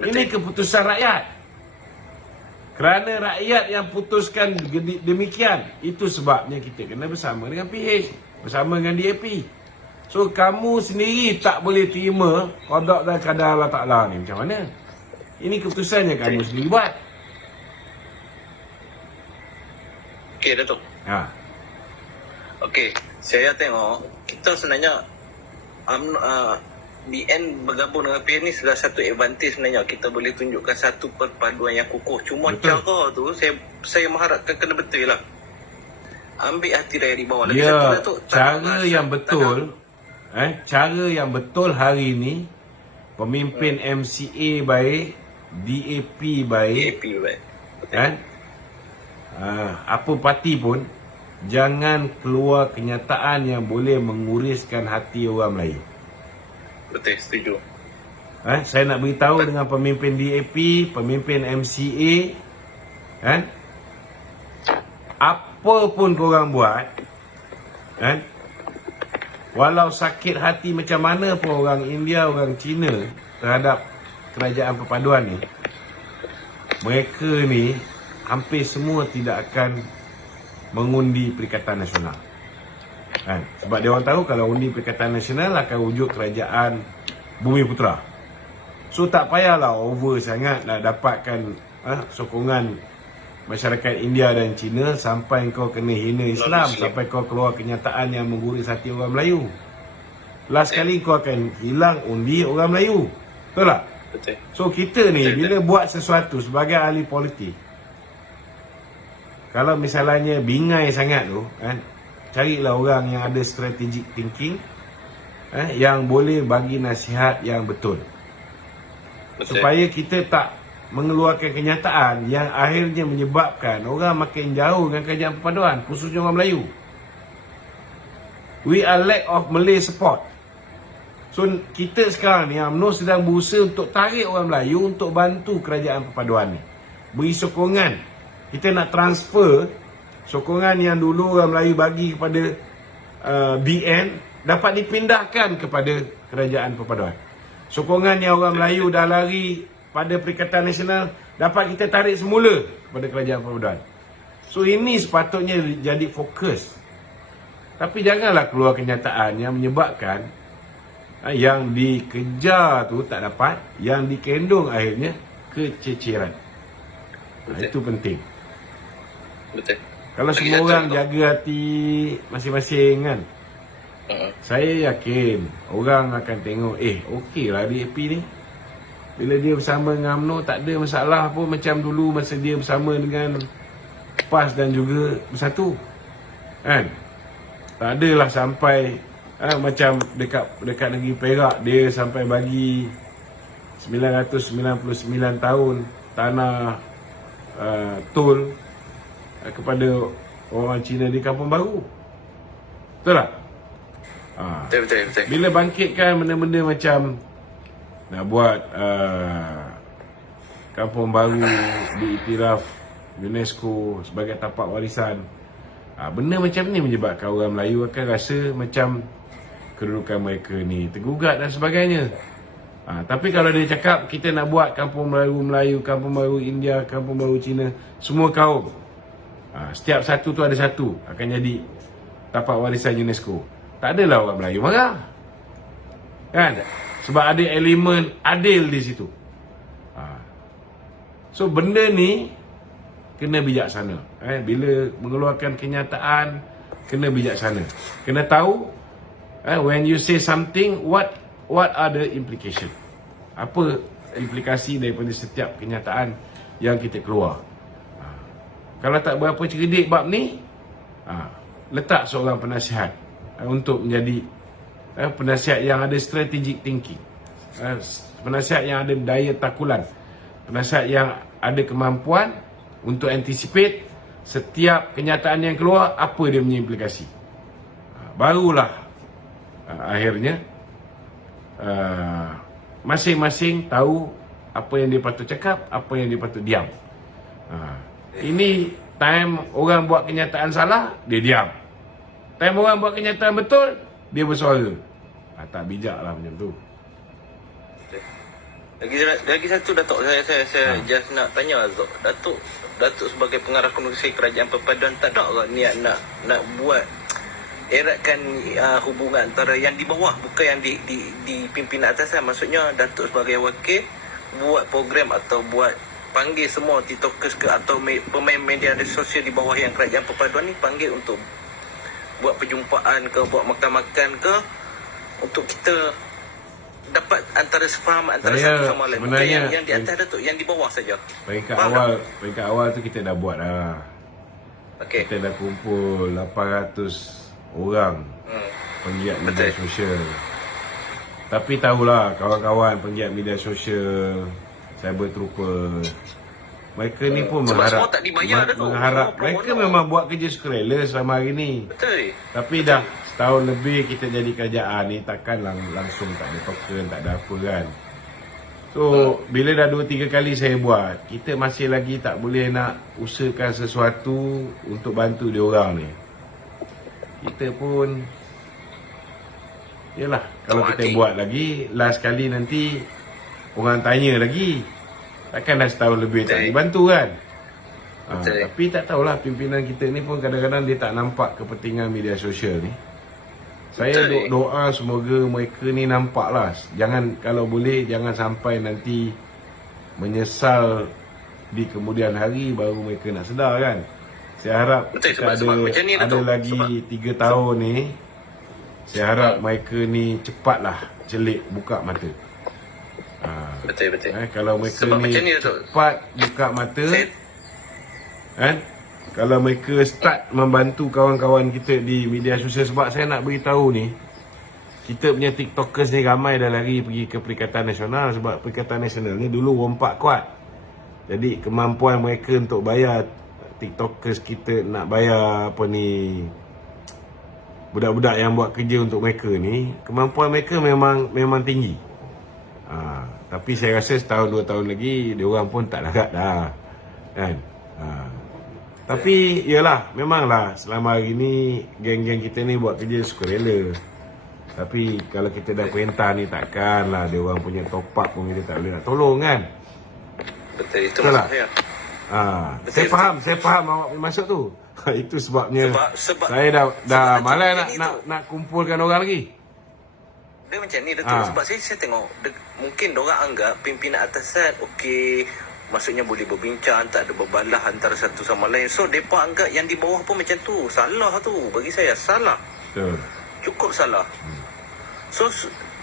Ini keputusan rakyat. Kerana rakyat yang putuskan demikian. Itu sebabnya kita kena bersama dengan PH. Bersama dengan DAP. So kamu sendiri tak boleh terima qada dan qadar Allah Ta'ala ni macam mana? Ini keputusan yang kamu sendiri buat. Okey, Datuk. Ha. Okey, saya tengok kita sebenarnya BN bergabung dengan PN ni salah satu advantage sebenarnya. Kita boleh tunjukkan satu perpaduan yang kukuh. Cuma Betul. cara tu saya mengharapkan kena betul lah. Ambil hati rakyat di bawah. Lagi Ya, satu, Datuk, cara yang betul, cara yang betul hari ni, pemimpin MCA baik, DAP baik, DAP baik. Betul. kan? Apa parti pun, jangan keluar kenyataan yang boleh menguriskan hati orang Melayu. Betul, setuju. Saya nak beritahu dengan pemimpin DAP, pemimpin MCA, kan? Apa pun korang buat, kan? Walau sakit hati macam mana pun orang India, orang Cina terhadap kerajaan perpaduan ni, mereka ni hampir semua tidak akan mengundi Perikatan Nasional. Kan? Sebab dia orang tahu kalau undi Perikatan Nasional akan wujud kerajaan Bumiputera. So tak payahlah over sangat nak dapatkan sokongan masyarakat India dan Cina sampai kau kena hina Islam, sampai kau keluar kenyataan yang mengguris hati orang Melayu. Last kali kau akan hilang undi orang Melayu. Betul tak? Betul. So kita ni bila buat sesuatu sebagai ahli politik, kalau misalnya bingai sangat tu, kan, carilah orang yang ada strategic thinking, yang boleh bagi nasihat yang betul. Supaya kita tak mengeluarkan kenyataan yang akhirnya menyebabkan orang makin jauh dengan kerajaan perpaduan, khususnya orang Melayu. We are lack of Malay support. So kita sekarang ni UMNO sedang berusaha untuk tarik orang Melayu untuk bantu kerajaan perpaduan ni, beri sokongan. Kita nak transfer sokongan yang dulu orang Melayu bagi kepada BN dapat dipindahkan kepada kerajaan perpaduan. Sokongan yang orang Melayu dah lari pada Perikatan Nasional dapat kita tarik semula kepada kerajaan perpaduan. So ini sepatutnya jadi fokus. Tapi janganlah keluar kenyataan yang menyebabkan yang dikejar tu tak dapat, yang dikendung akhirnya kececeran. Itu penting. Betul. Kalau Lagi semua satu, orang Datuk. jaga hati masing-masing kan, saya yakin orang akan tengok, okey lah DAP ni. Bila dia bersama dengan UMNO tak ada masalah pun macam dulu masa dia bersama dengan PAS dan juga Bersatu. Kan? Tak adalah sampai macam dekat negeri Perak dia sampai bagi 999 tahun tanah tol kepada orang Cina di Kampung Baru. Betul tak? Betul. Bila bangkitkan benda-benda macam nak buat Kampung Baru diiktiraf UNESCO sebagai tapak warisan, benda macam ni menyebabkan orang Melayu akan rasa macam kedudukan mereka ni tergugat dan sebagainya. Tapi kalau dia cakap kita nak buat Kampung Baru Melayu, Kampung Baru India, Kampung Baru Cina, semua kaum, setiap satu tu ada satu akan jadi tapak warisan UNESCO, tak adalah orang Melayu marah. Kan? Sebab ada elemen adil di situ. So benda ni kena bijaksana. Bila mengeluarkan kenyataan, kena bijaksana. Kena tahu when you say something, what are the implication? Apa implikasi daripada setiap kenyataan yang kita keluar. Kalau tak berapa cerdik bab ni, letak seorang penasihat untuk menjadi penasihat yang ada strategic thinking, penasihat yang ada daya takulan, penasihat yang ada kemampuan untuk anticipate setiap kenyataan yang keluar, apa dia punya implikasi. Barulah akhirnya masing-masing tahu apa yang dia patut cakap, apa yang dia patut diam. Ini time orang buat kenyataan salah, dia diam. Time orang buat kenyataan betul, dia bersuara. Tak bijak lah macam tu. Lagi satu Datuk, saya just nak tanya Datuk sebagai pengarah komunikasi kerajaan perpaduan, tak ada ke niat nak buat eratkan hubungan antara yang di bawah, bukan yang di pimpinan atasan. Maksudnya Datuk sebagai wakil buat program atau buat panggil semua tiktokers ke atau pemain media sosial di bawah yang kerajaan perpaduan ni, panggil untuk buat perjumpaan ke, buat makan-makan ke, untuk kita dapat antara sefaham antara satu sama lain. Bukan yang di atas Datuk, yang di bawah saja. Peringkat awal tu kita dah buat dah. Okey. Kita dah kumpul 800 orang penggiat media sosial. Tapi tahulah kawan-kawan penggiat media sosial, cyber trooper, mereka ni pun sebab semua tak dibayar dah tu. Mereka memang buat kerja sukarela selama hari ni. Betul. Tapi dah setahun lebih kita jadi kerajaan ni, takkan langsung tak ada token, tak ada apa kan. So bila dah 2-3 kali saya buat, kita masih lagi tak boleh nak usahakan sesuatu untuk bantu dia orang ni. Kita pun yalah, kalau kita buat lagi, last kali nanti orang tanya lagi, takkan dah setahun lebih tak dibantu kan. Tapi tak tahulah, pimpinan kita ni pun kadang-kadang dia tak nampak kepentingan media sosial ni. Saya doa semoga mereka ni nampak lah. Jangan, kalau boleh jangan sampai nanti menyesal di kemudian hari baru mereka nak sedar kan. Saya harap ada lagi 3 tahun ni, saya harap mereka ni cepatlah celik buka mata. Betul. Kalau mereka sebab ni cepat buka mata kan, kalau mereka start membantu kawan-kawan kita di media sosial. Sebab saya nak beritahu ni, kita punya tiktokers ni ramai dah lari pergi ke Perikatan Nasional. Sebab Perikatan Nasional ni dulu rompak kuat. Jadi kemampuan mereka untuk bayar tiktokers kita, nak bayar apa ni, budak-budak yang buat kerja untuk mereka ni, kemampuan mereka memang tinggi. Tapi saya rasa setahun 2 tahun lagi dia orang pun tak larat dah kan. Tapi yalah, memanglah selama hari ni geng-geng kita ni buat kerja sukarela. Tapi kalau kita dah perintah ni, takkanlah dia orang punya top up pun kita tak boleh nak tolong kan. Betul, itu maksud saya. Saya faham awak punya maksud tu. Itu sebabnya sebab saya dah malas nak kumpulkan orang lagi. Dia macam ni Datuk. Sebab saya tengok mungkin diorang anggap pimpinan atasan okey, maksudnya boleh berbincang, tak ada berbalah antara satu sama lain. So mereka anggap yang di bawah pun macam tu. Salah tu, bagi saya salah. Betul. Cukup salah. So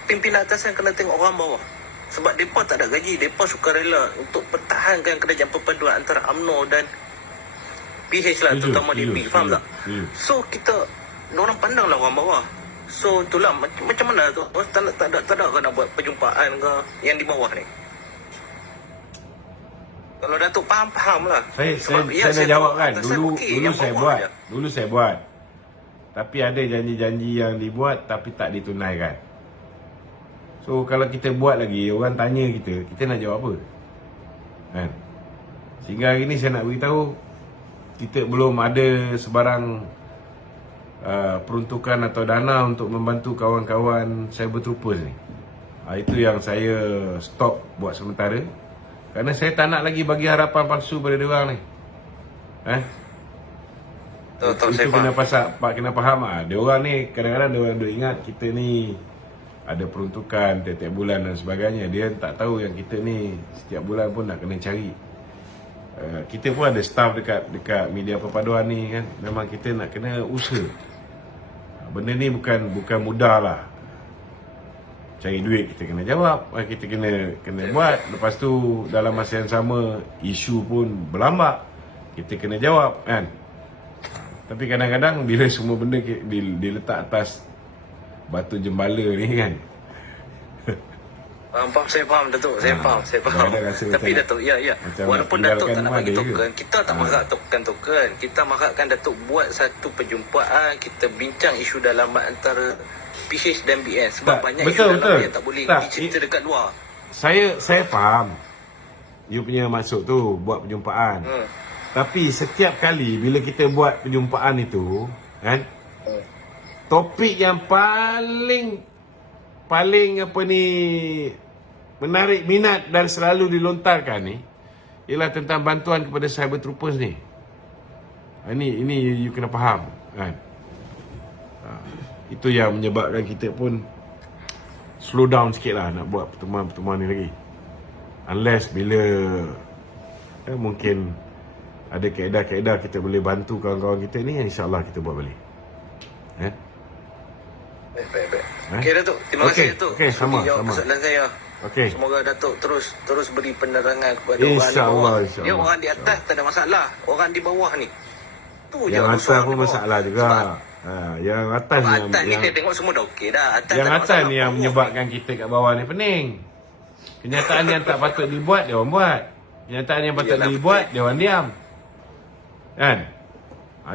pimpinan atasan kena tengok orang bawah. Sebab mereka tak ada gaji, mereka sukarela untuk pertahankan kerajaan perpaduan antara UMNO dan PH lah, terutama DP. Faham tak? So kita, diorang pandanglah orang bawah. So itulah macam mana tu? Tak ada nak buat perjumpaan ke yang di bawah ni? Kalau Datuk faham lah. Saya dah jawab kan. Dulu saya buat. Tapi ada janji-janji yang dibuat tapi tak ditunaikan. So kalau kita buat lagi, orang tanya kita nak jawab apa? Kan? Sehingga hari ni saya nak beritahu, kita belum ada sebarang peruntukan atau dana untuk membantu kawan-kawan cyber troopers ni. Itu yang saya stop buat sementara. Kerana saya tak nak lagi bagi harapan palsu pada diorang ni. Itu kena faham diorang ni kadang-kadang diorang ingat kita ni ada peruntukan tiap-tiap bulan dan sebagainya. Dia tak tahu yang kita ni setiap bulan pun nak kena cari. Kita pun ada staff dekat media perpaduan ni kan. Memang kita nak kena usaha. Benda ni bukan mudah lah. Cari duit kita kena jawab, kita kena buat. Lepas tu dalam masa yang sama isu pun berlambak, kita kena jawab kan. Tapi kadang-kadang bila semua benda diletak atas batu jembala ni kan. Saya faham Datuk, saya faham. Tapi Datuk, ya. Walaupun Datuk tak nak bagi token, kita tak marah token. Kita marahkan Datuk buat satu perjumpaan, kita bincang isu dalaman antara PH dan BN. Sebab banyak isu dalam yang tak boleh dicerita dekat luar. Saya faham you punya maksud tu, buat perjumpaan. Tapi setiap kali bila kita buat perjumpaan itu kan, topik yang paling paling apa ni menarik minat dan selalu dilontarkan ni ialah tentang bantuan kepada cyber troopers ni. Ini you kena faham kan. Itu yang menyebabkan kita pun slow down sikit lah nak buat pertemuan-pertemuan ni lagi. Unless bila mungkin ada kaedah-kaedah kita boleh bantu kawan-kawan kita ni, insyaAllah kita buat balik. Baik. Okey Datuk, terima kasih Datuk. Okey, sama. Soalan saya. Okey. Semoga Datuk terus beri penerangan kepada InsyaAllah, orang di bawah. insyaAllah. Dia orang di atas tak ada masalah. Orang di bawah ni. Tu je Yang urusan atas pun di bawah. masalah juga. Yang atas ni Atas ni saya tengok semua dah okey dah. Atas yang tak ada atas masalah. ni yang menyebabkan kita kat bawah ni pening. Kenyataan yang tak patut dibuat, dia orang buat. Kenyataan yang patut Yalah, dibuat, dia orang diam. Kan?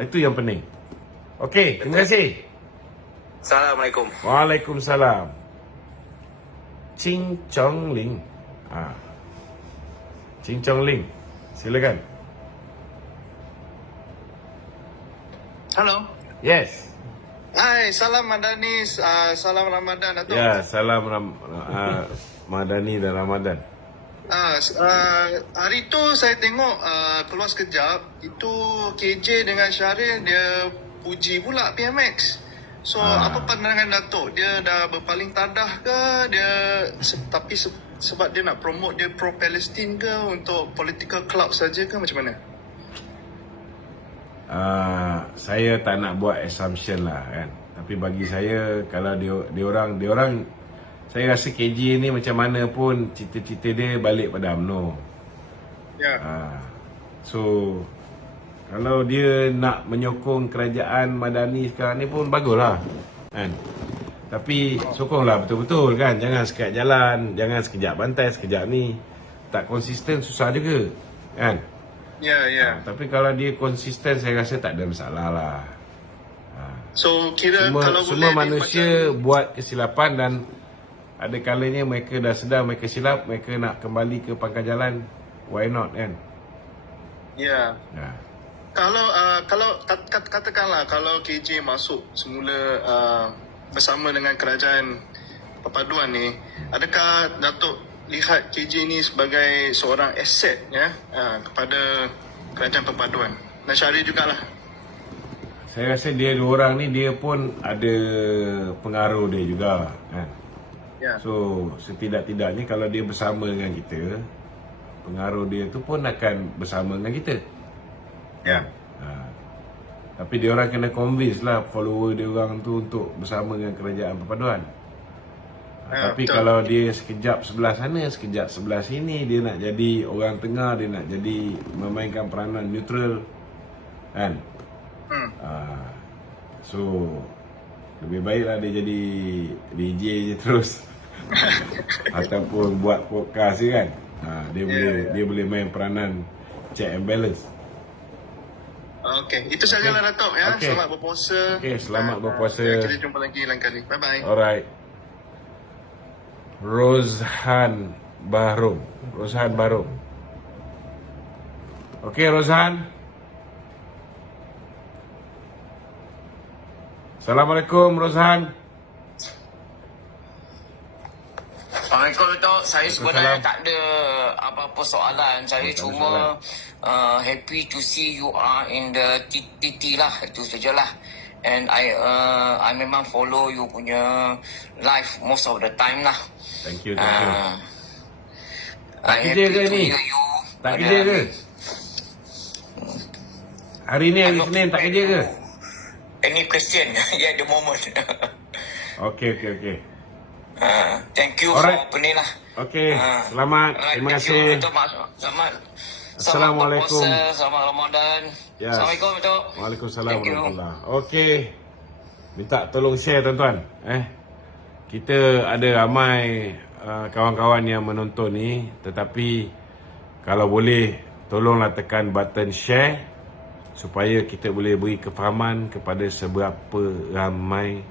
Itu yang pening. Okey, terima kasih. Assalamualaikum. Waalaikumsalam. Ching Chong Ling. Ching Chong Ling. Silakan. Halo. Yes. Hai, salam Madani, salam Ramadan Datuk. Ya, salam Madani dan Ramadan. Hari tu saya tengok keluar sekejap, itu KJ dengan Syaril dia puji pula PMX. So apa pandangan Datuk? Dia dah berpaling tadah ke? Dia sebab dia nak promote dia pro-Palestine ke, untuk political clout saja ke, macam mana? Saya tak nak buat assumption lah kan. Tapi bagi saya, kalau dia orang saya rasa KJ ni macam mana pun cita-cita dia balik pada UMNO. Ya. So kalau dia nak menyokong kerajaan Madani sekarang ni pun baguslah kan. Tapi sokonglah betul-betul kan. Jangan sekejap jalan, jangan sekejap bantai, sekejap ni. Tak konsisten susah juga kan. Ya. Tapi kalau dia konsisten, saya rasa tak ada masalah lah. So kira kalau Semua boleh manusia buat kesilapan, dan ada kalanya mereka dah sedar mereka silap, mereka nak kembali ke pangkal jalan. Why not kan? Ya. Ya. Kalau katakanlah kalau KJ masuk semula bersama dengan kerajaan perpaduan ni, adakah Datuk lihat KJ ni sebagai seorang aset ya kepada kerajaan perpaduan? Dan Syaril jugalah. Saya rasa dia dua orang ni, dia pun ada pengaruh dia juga kan. Ya. So setidak-tidaknya kalau dia bersama dengan kita, pengaruh dia tu pun akan bersama dengan kita. Ya. Tapi dia orang kena convince lah follower dia orang tu untuk bersama dengan kerajaan perpaduan. Tapi betul. kalau dia sekejap sebelah sana, sekejap sebelah sini, dia nak jadi orang tengah, dia nak jadi memainkan peranan neutral kan. So lebih baiklah dia jadi DJ je terus. Ataupun buat podcast je kan. Dia boleh main peranan check and balance. Okey, itu sajalah Datuk ya. Okey. Selamat berpuasa. Okey, selamat berpuasa. Kita jumpa lagi lain kali. Bye bye. Alright. Rozhan Bahrum. Okey, Rozhan. Assalamualaikum, Rozhan. Assalamualaikum Datuk. Saya sebenarnya tak ada apa-apa soalan. Saya cuma happy to see you are in the TT lah. Itu sajalah. And I memang follow you punya live most of the time lah. Thank you. Tak kerja ke ni? Tak kerja ke? Hari ni hari Senin tak kerja ke? Any question at the moment. Okey. Thank you Alright. for ni lah. Okey, selamat. Terima kasih. Selamat. Assalamualaikum. Selamat Ramadan. Yes. Assalamualaikum Datuk. Waalaikumsalam Thank you. warahmatullahi. Okey. Minta tolong share tuan-tuan. Kita ada ramai kawan-kawan yang menonton ni, tetapi kalau boleh tolonglah tekan button share supaya kita boleh beri kefahaman kepada seberapa ramai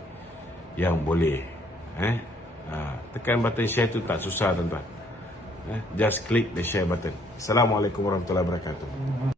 yang boleh. Tekan button share tu tak susah tuan-tuan. Just click the share button. Assalamualaikum warahmatullahi wabarakatuh.